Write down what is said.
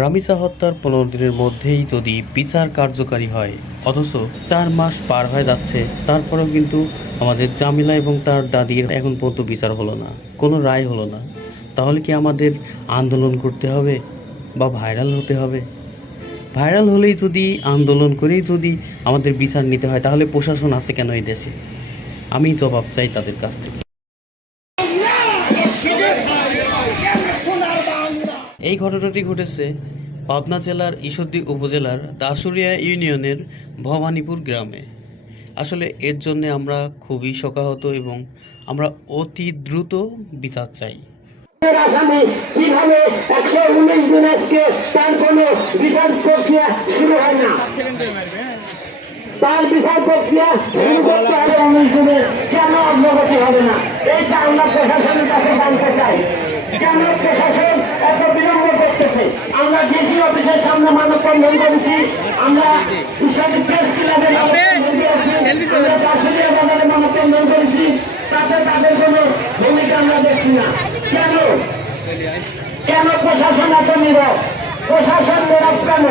রামিসা হত্যার ১৫ দিনের মধ্যেই যদি বিচার কার্যকারী হয়, অথচ ৪ মাস পার হয়ে যাচ্ছে, তারপরেও কিন্তু আমাদের জামিলা এবং তার দাদির এখন পর্যন্ত বিচার হলো না, কোনো রায় হলো না। তাহলে কি আমাদের আন্দোলন করতে হবে বা ভাইরাল হতে হবে? ভাইরাল হলেই যদি, আন্দোলন করেই যদি আমাদের বিচার নিতে হয়, তাহলে প্রশাসন আছে কেন এই দেশে? আমি জবাব চাই তাদের কাছ থেকে। এই ঘটনাটি ঘটেছে পাবনা জেলার ঈশ্বরদী উপজেলার দাসুরিয়া ইউনিয়নের ভবানীপুর গ্রামে। আসলে এর জন্য আমরা খুবই শোকাহত এবং আমরা অতি দ্রুত বিচার চাই। আসামি কিভাবে ১১৯ দিন আজকে তার কোনো বিচার প্রক্রিয়া শুরু হয় না, তার বিচার প্রক্রিয়া শুরু করতে হবে ১৯ দিনে, কেন অগ্রগতি হবে না? এইটা আমরা প্রশাসনের কাছে জানতে চাই। কেন প্রশাসন এত বিলম্ব করতেছে? আমরা ডিসি অফিসের সামনে মানববন্ধন করেছি, আমরা প্রেস ক্লাবে আমরা দাসুরিয়া বাজারে মানববন্ধন করেছি, তাতে তাদের কোনো ভূমিকা আমরা দেখছি না। কেন কেন প্রশাসন এত নীরব? প্রশাসন নীরব কেন?